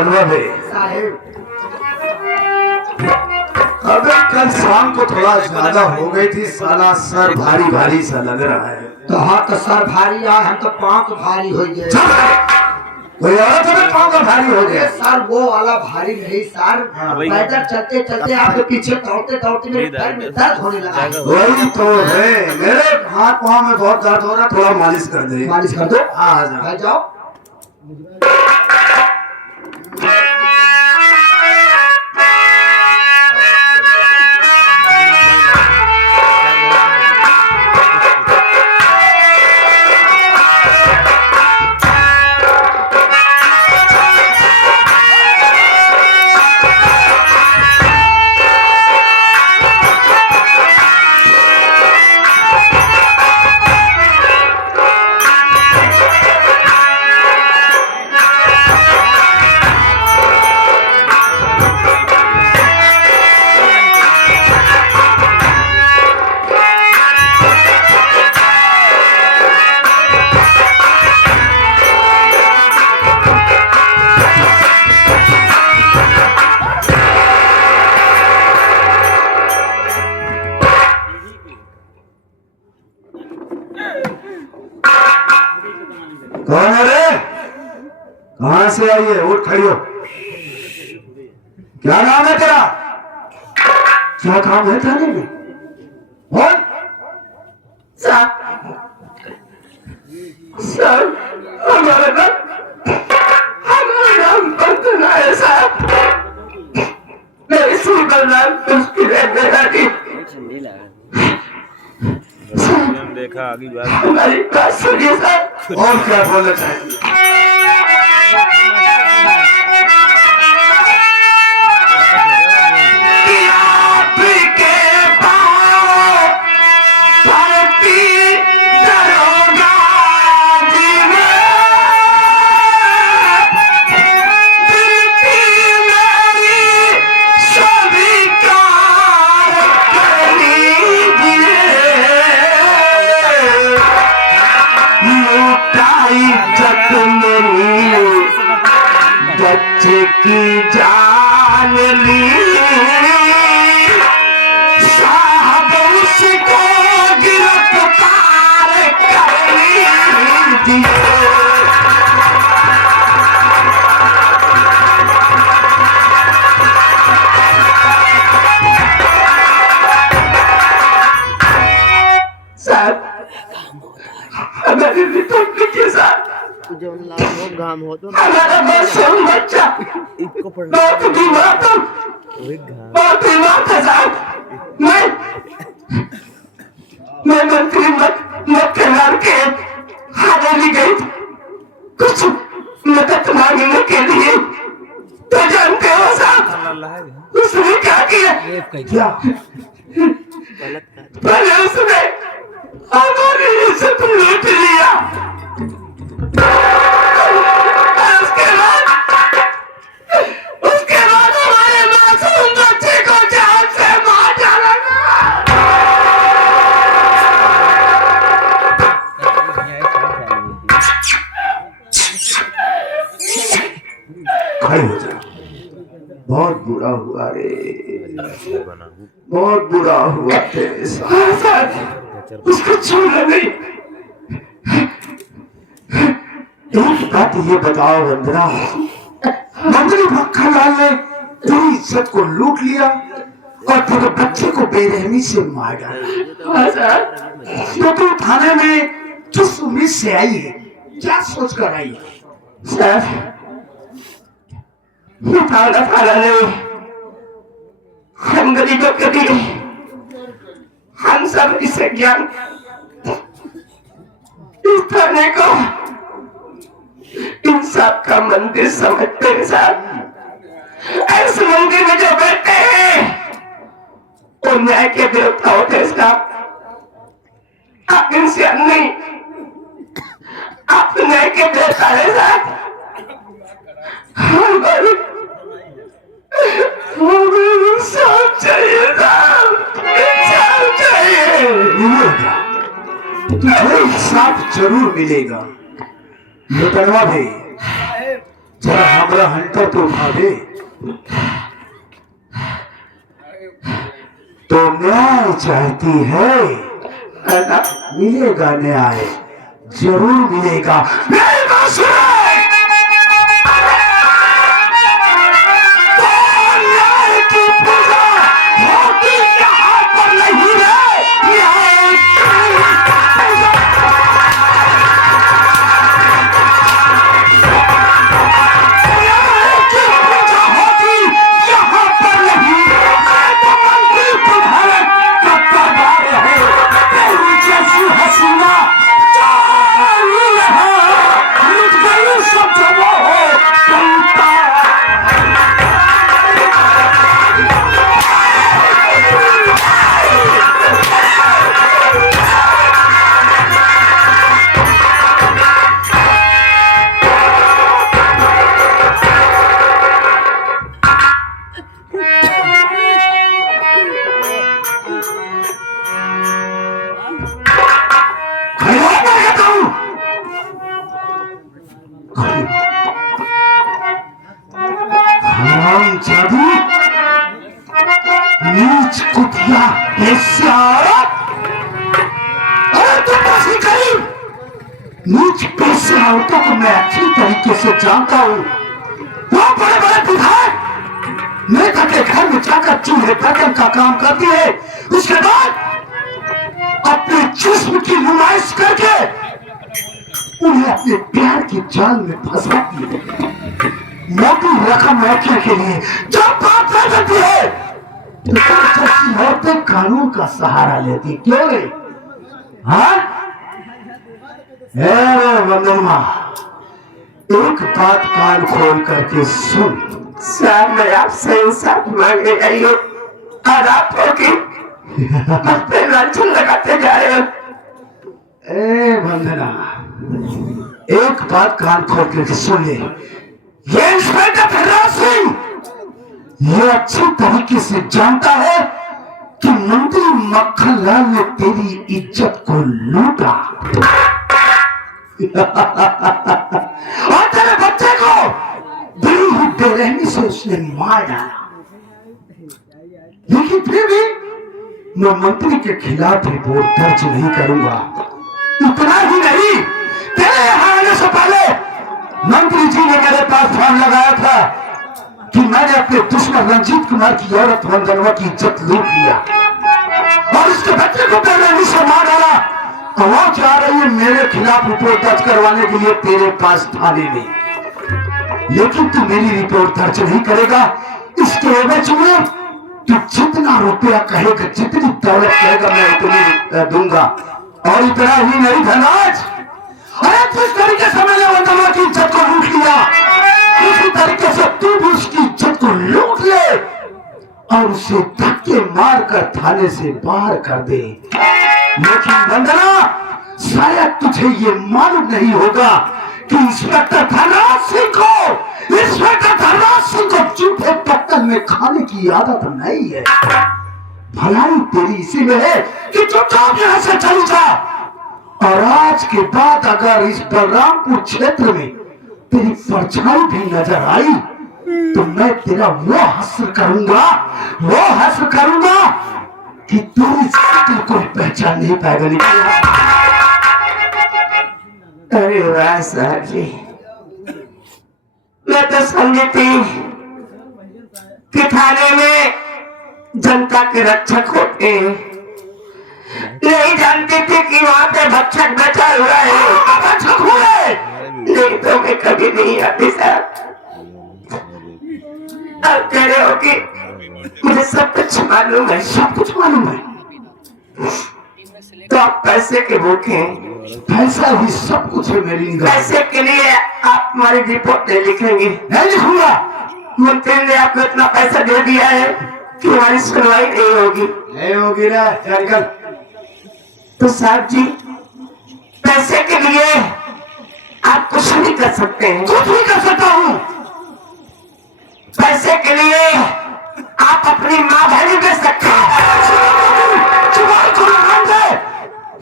लुटनवा भाई साहेब अबे कल शाम को थोड़ा ज्यादा हो गई थी, साला सर भारी भारी सा लग रहा है। तो हाँ तो सर भारी आ, हम तो पाँव तो भारी हो गए। कोई औरत तो पाँव का भारी हो गया। सर वो वाला भारी नहीं सर, पैदल चलते चलते आपके पीछे दौड़ते दौड़ते मेरे पैर में दर्द होने लगा। वही तो है, मेरे हाथ पाँव में बहुत दर्द हो रहा, थोड़ा मालिश कर दे। मालिश कर दो। आ जाओ। कौन है रे? कहां से आई है? उठ खड़ी हो। क्या नाम है तेरा? क्या काम है थाने में? बोल। सर हमारा नाम बंदना है साहब। मैं इसी बलराम उसकी रहने की देखा आगे बात हमारी बात सुनिए सर। और क्या बोलना चाहिए? बच्चे की जान ली साहब, उसको गिरफ्तार कर लीजिए। साहब हमारे रिपोर्ट के साथ जब लाखों गाम हो तो हमारा मासूम बच्चा इसको बहुत बीमार था, बहुत बीमार था साहब। मैं मंत्री मक्खनलाल के हवेली गई कुछ मदद मांगने के लिए। तो जानते हो साहब उसने क्या किया? पहले उसने हमारी इज्जत लूट लिया, उसके बाद हमारे मासूम बच्चे को जान से मार डाला। खड़े हो जा। बहुत बुरा हुआ रे, बहुत बुरा हुआ तेरे साथ। उसको छोड़ना नहीं। एक बात ये बताओ वंदना, मंत्री मक्खनलाल ने तेरी इज्जत को लूट लिया और तेरे बच्चे को बेरहमी से मार डाला। तो तू थाने में किस उम्मीद से आई है? क्या सोच कर आई है? सर थाना नहीं, हम गरीबों के लिए हम सब इसे ज्ञान इस थाने को इंसाफ का मंदिर समझते हैं साहब। इस मंदिर में जो बैठे हैं वो न्याय के देवता होते हैं साहब। आप इनसे नहीं, आप न्याय के देवता है साहब। हमारे इंसाफ चाहिए साहब, इंसाफ चाहिए। तुझे इंसाफ जरूर मिलेगा। लुटनवा भाई जरा हमारा हंटर तो उठा दे। तो न्याय चाहती है, मिलेगा न्याय, जरूर मिलेगा। मेरी बात सुनो, तो न्याय की पूजा होती यहाँ पर नहीं है, न्याय की पूजा। न्याय की पूजा होती यहाँ पर नहीं। मैं तो मंत्री प्रधान का दरबार है, तेरी जैसी हसीना चाली यहाँ लुट गई सब जगह हो कविता। नीच कुतिया बेस्या, अरे तुम ऐसी करी नीच बेस्या औरतों को मैं अच्छी तरीके से जानता हूँ। वो बड़े बड़े विधायक नेता के घर में जाकर चूल्हे बर्तन का काम करती है, उसके बाद अपने जिस्म की नुमाइश करके उन्हें अपने प्यार की जाल में फंसाती है। मोटी रकम रखने के लिए जब बात कर देती है तो जैसी औरतें कानून का सहारा लेती, क्यों रे? हाँ, वंदनमा, एक बात कान खोल करके सुन। साहब मैं आपसे इंसाफ मांगने आई हूँ और आप होगी अपने लांछन लगाते जा रहे हो। ए वंदना, एक बात कान खोल करके सुन ले। ये इंस्पेक्टर धनराज सिंह ये अच्छी तरीके से जानता है कि मंत्री मक्खनलाल ने तेरी इज्जत को लूटा और तेरे बच्चे को बड़ी ही बेरहमी से उसने मार डाला। लेकिन फिर भी मैं मंत्री के खिलाफ रिपोर्ट दर्ज नहीं करूंगा। इतना ही नहीं, तेरे यहाँ आने से पहले मंत्री जी ने मेरे पास फोन लगाया था कि मैंने अपने दुश्मन रंजीत कुमार की औरत वंदनवा की इज्जत लूट लिया और उसके बच्चे को बेरहमी से मार डाला। तो वो जा रही है मेरे खिलाफ रिपोर्ट दर्ज करवाने के लिए तेरे पास थाने में, लेकिन तू मेरी रिपोर्ट दर्ज नहीं करेगा। इसके एवज में तू जितना रुपया कहेगा, जितनी दौलत कहेगा, मैं उतनी दूंगा। और इतना ही नहीं धनराज, अरे जिस तरीके से मैंने वंदनवा की इज्जत को लूट लिया, उसी तरीके से तू भी उसकी इज्जत को लूट ले और उसे धक्के मारकर थाने से बाहर कर दे। लेकिन वंदना, शायद तुझे ये मालूम नहीं होगा कि इंस्पेक्टर धनराज सिंह को जूठे पत्तल में खाने की आदत नहीं है। भलाई तेरी इसी में है कि चुपचाप यहाँ से चली जा। और आज के बाद अगर इस बलरामपुर क्षेत्र में तेरी परछाई भी नजर आई तो मैं तेरा वो हस्र करूंगा कि तेरी शक्ल कोई पहचान नहीं पाएगा। अरे वाह साहब जी, मैं तो समझी थी कि थाने में जनता के रक्षक होते हैं, नहीं जानती थी कि वहाँ पे भक्षक बैठा हुआ है। भक्षक हुए नहीं तो मैं कभी नहीं आती साहब। आप कह रहे हो कि मुझे सब कुछ मालूम है, सब कुछ मालूम है, तो आप पैसे के भूखे हैं। पैसा ही सब कुछ है मेरी निगाह। पैसे के लिए आप हमारी रिपोर्ट नहीं लिखेंगे? नहीं लिखूंगा। मंत्री ने आपको इतना पैसा दे दिया है कि हमारी सुनवाई नहीं होगी। नहीं होगी ना, निकल। तो साहब जी, पैसे के लिए आप कुछ नहीं कर सकते हैं। कुछ नहीं कर सकता हूँ। पैसे के लिए आप अपनी माँ बहन बेच सकते हैं,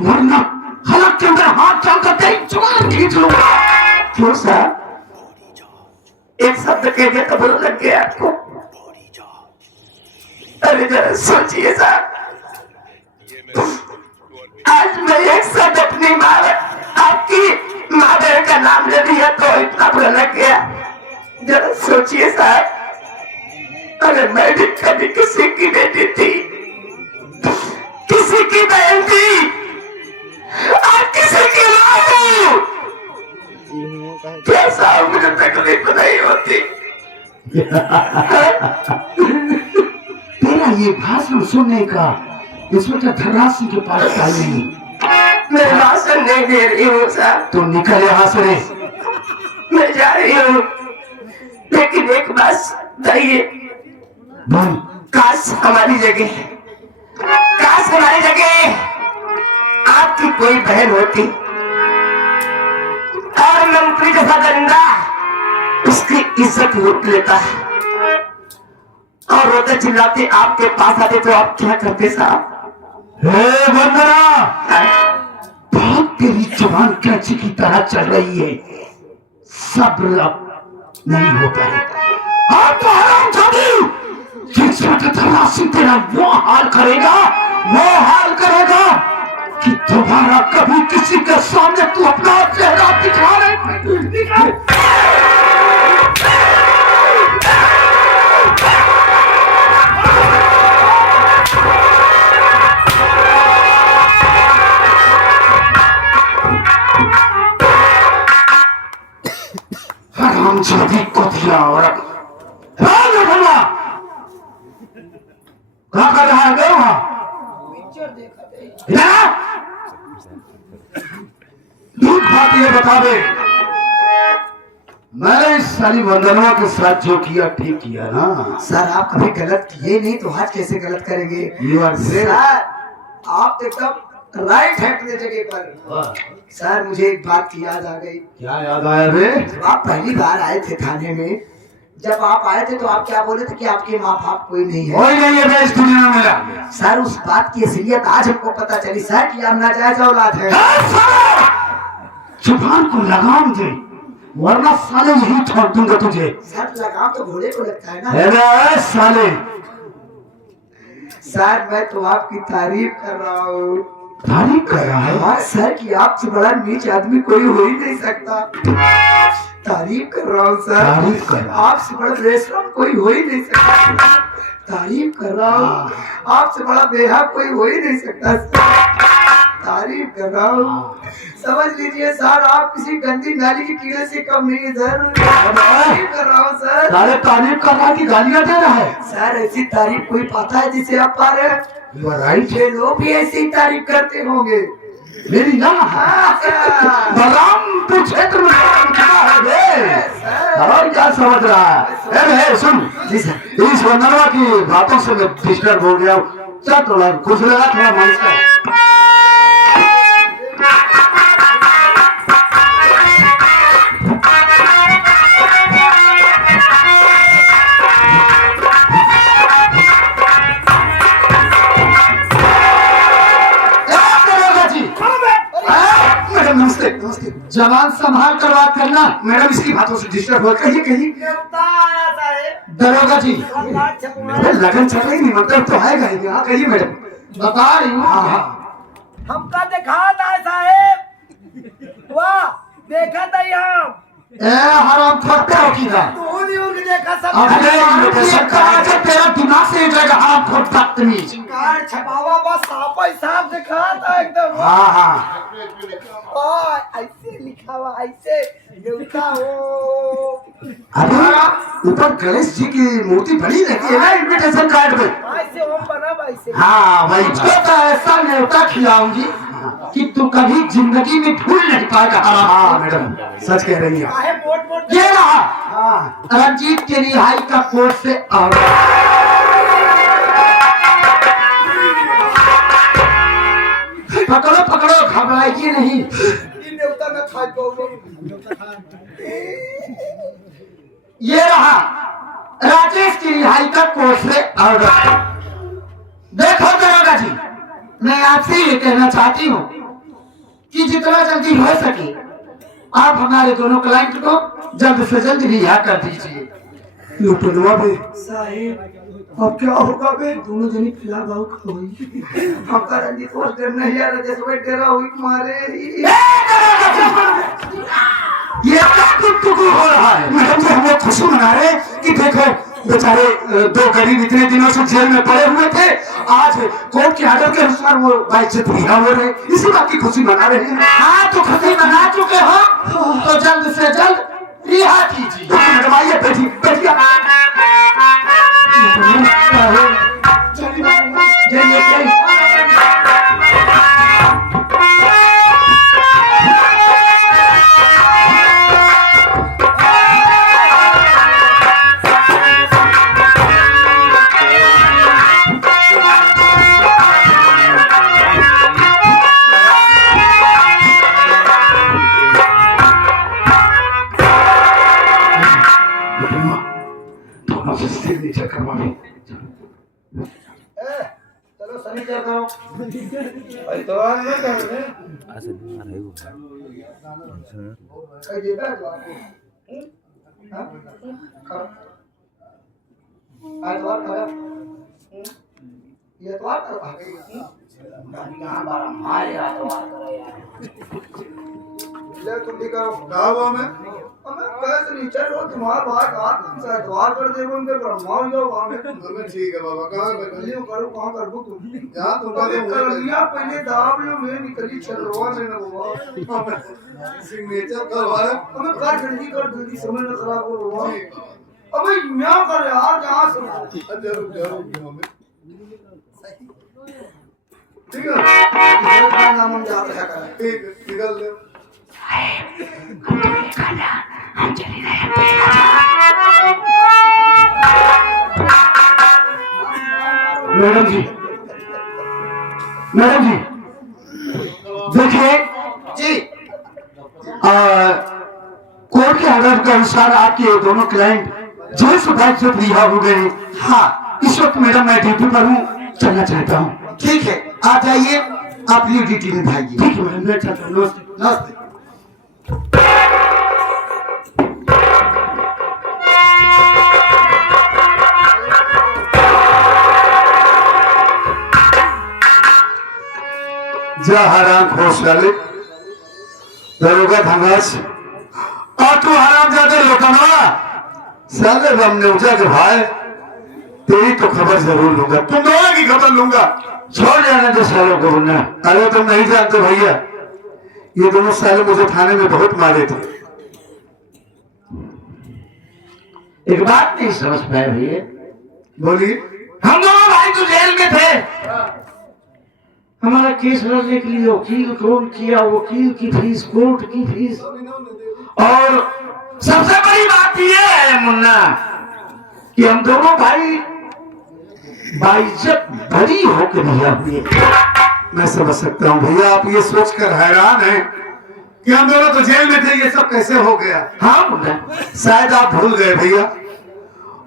वरना हलक के अंदर हाथ डाल कर तेरी जुबान खींच लूंगा। क्यों साहब? एक शब्द कह दिया तो बुरा लग गया आपको? अरे जरा सोचिए साहब, आज मैं एक शब्द अपनी माँ आपकी माँ बहन का नाम ले दिया तो इतना बुरा लग गया। जरा सोचिए साहब, अरे मैं भी कभी किसी की बेटी थी, किसी की बहन थी, आज किसी की माँ हूँ, कैसा मुझे तकलीफ नहीं होती। तेरा ये भाषण सुनने का इसमें तो धर्राज सिंह के पास टाइम नहीं। मैं भाषण नहीं दे रही हूँ साहब, तो निकल यहाँ से। मैं जा रही हूँ, लेकिन एक बात बताइए, बोल। काश हमारी जगह आपकी कोई बहन होती और मंत्री जैसा दरिंदा उसकी इज्जत लूट लेता और रोते चिल्लाते आपके पास आते तो आप क्या करते साहब? हे वंदना, बहुत तेरी जवान कैंची की तरह चल रही है, सब्र अब नहीं हो पाए। अब तो हराम जादी तेरा वो हाल करेगा कि दोबारा कभी किसी के सामने तू अपना चेहरा दिखा रहे। हराम जादी कोथिया औरत, कहाँ कर रहा है वहाँ? झूठ बात ये बता दे, मैंने इस साली वंदना के साथ जो किया ठीक किया ना? सर आप कभी गलत किए नहीं तो आज कैसे गलत करेंगे? You are great. सर आप एकदम राइट है अपने जगह पर। सर मुझे एक बात की याद आ गई। क्या याद आया रे? जब आप पहली बार आए थे थाने में, जब आप आए थे तो आप क्या बोले थे कि आपके माँ बाप कोई नहीं है? कोई नहीं है इस दुनिया में मेरा। सर उस बात की असलियत आज हमको पता चली सर कि आप नाजायज औलाद है। जुबान को लगाम दे वरना साले यही छोड़ दूंगा तुझे। सर लगाम तो घोड़े को लगता है ना। अरे साले, सर मैं तो आपकी तारीफ कर रहा हूँ। तारीफ कर रहा है? हाँ सर कि आपसे बड़ा नीच आदमी कोई हो ही नहीं सकता। तारीफ कर रहा हूँ सर। तारीफ कर रहा हूँ। आपसे बड़ा बेशरम कोई हो ही नहीं सकता। तारीफ कर रहा हूँ। आपसे बड़ा बेहा कोई हो ही नहीं सकता सर। तारीफ कर रहा हूँ। समझ लीजिए सर आप किसी गंदी नाली के कीड़े से कम नहीं है सर। तारीफ कर रहा हूँ सर। साले तारीफ कर रहा है कि गालियाँ दे रहा है? सर ऐसी तारीफ कोई पाता है जिसे आप पा रहे हैं? You are right. ये लोग भी ऐसी तारीफ करते होंगे। मेरी ना बलरामपुर क्षेत्र में क्या है बे? और क्या समझ रहा है? अरे सुन जी सर। इस वंदना की बातों से मैं डिस्टर्ब हो गया हूँ। चल थोड़ा खुश लगा, थोड़ा मन का नमस्ते। नमस्ते। जवान संभाल कर बात करना। मैडम इसकी बातों से डिस्टर्ब हो। कहिए कहिए। दरोगा जी लगन चल रही नहीं, मतलब तो है कहीं। हाँ कहिए मैडम। बता रही हूँ। हमका देखा था साहेब, वाह देखा था यहाँ। हराम खोटे हो की था। तूने उनके देखा सब। तेरा दिमाग से जगह हराम खोट बदतमीज। कार्ड छपावा बस साफ हिसाब देखा था एकदम। हाँ हाँ ऐसे लिखा हुआ ऐसे देवता हो। अरे ऊपर गणेश जी की मूर्ति बड़ी रहती है ना इनविटेशन कार्ड में। ऐसे ओम बना ऐसे। हाँ भाई तो ऐसा न्योता खिलाऊंगी कि तू कभी जिंदगी में भूल नहीं पाएगा। हाँ मैडम सच कह रही है। काहे मोट मोट ये रहा रंजीत के रिहाई का कोर्ट से पकड़ो पकड़ो, घबराइए नहीं। देवता न खा पाऊंगा। ये रहा राजेश की रिहाई का कोर्ट से ऑर्डर। देखो दरोगा जी, मैं आपसे ये कहना चाहती हूँ कि जितना जल्दी हो सके आप हमारे दोनों क्लाइंट को जल्द से जल्द रिहा कर दीजिए। लुटनवा भी साहेब अब क्या होगा बे? दोनों जनी पिला बाऊ खाओगी। हम का रंजीत और करना यार जैसे भाई तेरा हुई मारे। ये क्या गुफ्तगू हो रहा है? मैडम जी हम लोग खुशी मना रहे हैं कि देखो बेचारे दो गरीब इतने दिनों से जेल में पड़े हुए थे, आज कोर्ट के आर्डर के अनुसार वो बाइज्जत रिहा हो रहे, इसी बात की खुशी मना रहे हैं। हाँ तो खुशी मना चुके हो तो जल्द से जल्द रिहा कीजिए। मैडम आइए बैठिए बैठिए। सिग्नेचर करवा लो। चलो सनीचर करो। भाई तो आज ना कर दे। कई देता है तो आपको। हां करो। आज बार करो। ये तो बार करो भागे। यहां बार हमारे हाथ बार करो यार। ले तुम भी करो। गाँव में हमें कैसे नहीं चलो तुम्हारा बात हाथ से द्वार कर दे उनके ब्रह्माओं जो वहां में हमें ठीक है बाबा कहां निकलियो करो कहां करबो तुम यहां तुम कर लिया पहले दाब लो मैं निकली चलवा में ना बाबा सिग्नेचर करवा हमें कर जल्दी समय ना खराब हो बाबा अबे मैं कर यार जहां से जरूर जरूर हमें ठीक है नाम हम जाते हैं ठीक निकल ले मैडम जी देखिए जी कोर्ट के ऑर्डर के अनुसार आपके ये दोनों क्लाइंट जेल से बाइज्जत रिहा हो गए। हाँ इस वक्त मैडम मैं ड्यूटी पर हूँ, चलना चाहता हूँ। ठीक है आप जाइए, आप ये ड्यूटी निभाइए। ठीक है मैडम मैं चलता हूँ। नमस्ते नमस्ते। जा हराम खोस डाले दरोगा धंगास और तू हराम जाते लोटनवा साले रम ने उठा के भाई तेरी तो खबर जरूर लूंगा, तुम दोनों की खबर लूंगा। छोड़ जाना जो सालों को बोलना। अरे तुम नहीं जानते भैया ये दोनों साले मुझे थाने में बहुत मारे थे। एक बात नहीं समझ पाए भैया। बोलिए। हम दोनों भाई तो जेल में थे, हमारा केस लड़ने के लिए वकील कौन किया, वकील की फीस, कोर्ट की फीस, और सबसे बड़ी बात यह है मुन्ना कि हम दोनों भाई बाइज्जत बरी होकर रिहा हुए। मैं समझ सकता हूँ भैया आप ये सोचकर हैरान हैं कि हम दोनों तो जेल में थे, ये सब कैसे हो गया। हाँ मुन्ना शायद आप भूल गए भैया,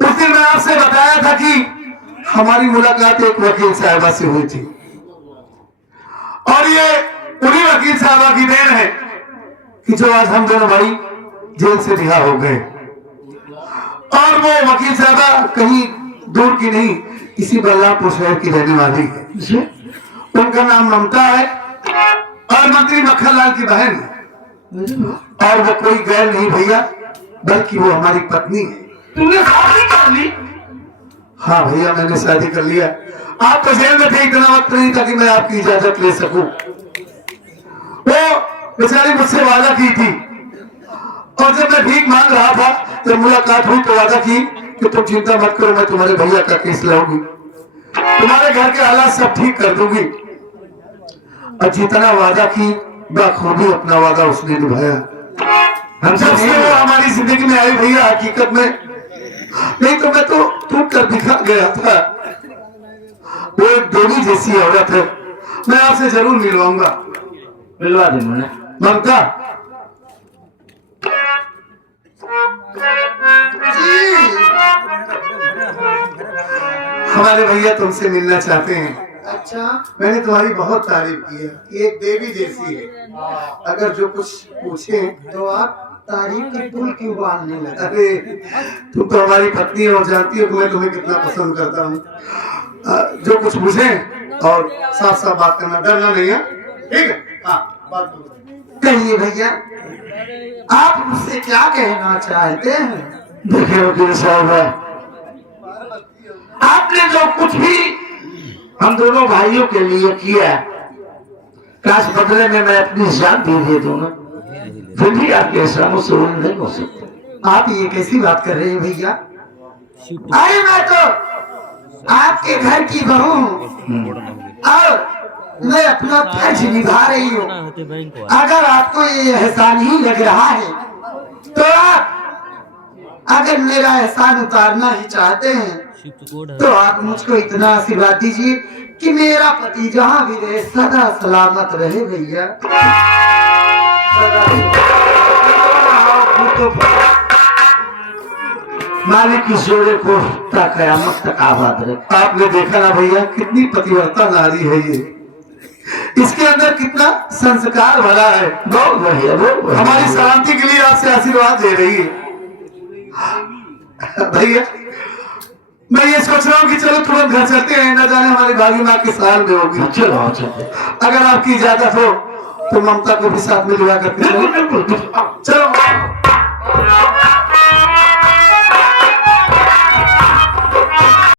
उस दिन मैं आपसे बताया था कि हमारी मुलाकात एक वकील साहिबा से हुई थी और ये उन्हीं वकील साहबा की देन है कि जो आज हम दोनों भाई जेल से रिहा हो गए। और वो वकील साहबा कहीं दूर की नहीं, इसी बल्लापुर शहर की रहने वाली है। उनका नाम ममता है और मंत्री मक्खनलाल की बहन है। और वो कोई गैर नहीं भैया बल्कि वो हमारी पत्नी है। तुमने शादी कर ली? हाँ भैया मैंने शादी कर लिया। आप तो जेल में थे, इतना वक्त नहीं था कि मैं आपकी इजाजत ले सकूं। वो बेचारी मुझसे वादा की थी और जब मैं भीख मांग रहा था जब मुलाकात हुई तो वादा की कि तुम चिंता मत करो, मैं तुम्हारे भैया का केस लाऊंगी, तुम्हारे घर के हालात सब ठीक कर दूंगी। और जितना वादा की बखूबी अपना वादा उसने निभाया। हम जब से वो हमारी जिंदगी में आई भैया हकीकत में, नहीं तो मैं तो टूट कर दिखा गया था। वो एक देवी जैसी औरत है, मैं आपसे जरूर मिलवाऊंगा। मिलवा दे ममता। हमारे भैया तुमसे मिलना चाहते हैं। अच्छा मैंने तुम्हारी बहुत तारीफ की है कि एक देवी जैसी है। अगर जो कुछ पूछे तो आप तारीफ की पुल क्यों बांधने लगे? अरे तुम तो हमारी पत्नी हो, जानती हो कि मैं तुम्हें कितना पसंद करता हूँ। जो कुछ पूछे और साफ साफ बात करना, डरना नहीं है, ठीक है? हाँ बात करो। कहिए भैया, आप मुझसे क्या कहना चाहते हैं? देखिए वकील साहब, आपने जो कुछ भी हम दोनों भाइयों के लिए किया, काश बदले में मैं अपनी जान दे दूंगा, फिर भी आपके एहसानों से उन नहीं हो सकता। आप ये कैसी बात कर रहे हैं भैया? अरे मैं तो आपके घर की बहू हूँ और मैं अपना फर्ज निभा रही हूँ। अगर आपको ये एहसान ही लग रहा है तो आप अगर मेरा एहसान उतारना ही चाहते हैं तो आप मुझको इतना आशीर्वाद दीजिए कि मेरा पति जहाँ भी रहे सदा सलामत रहे भैया। मालिक की जोड़े को कयामत तक आबाद रहे। आपने देखा ना भैया, कितनी पतिव्रता नारी है ये, इसके अंदर कितना संस्कार भरा है। बहुत बढ़िया, बहुत बढ़िया। हमारी शांति के लिए आपसे आशीर्वाद दे रही है। भैया मैं ये सोच रहा हूँ कि चलो तुरंत घर चलते हैं, न जाने हमारी भाभी माँ के साल में होगी। चलो चलो, अगर आपकी इजाजत हो तो ममता को भी साथ में लिया करते हैं। बिल्कुल बिल्कुल। चलो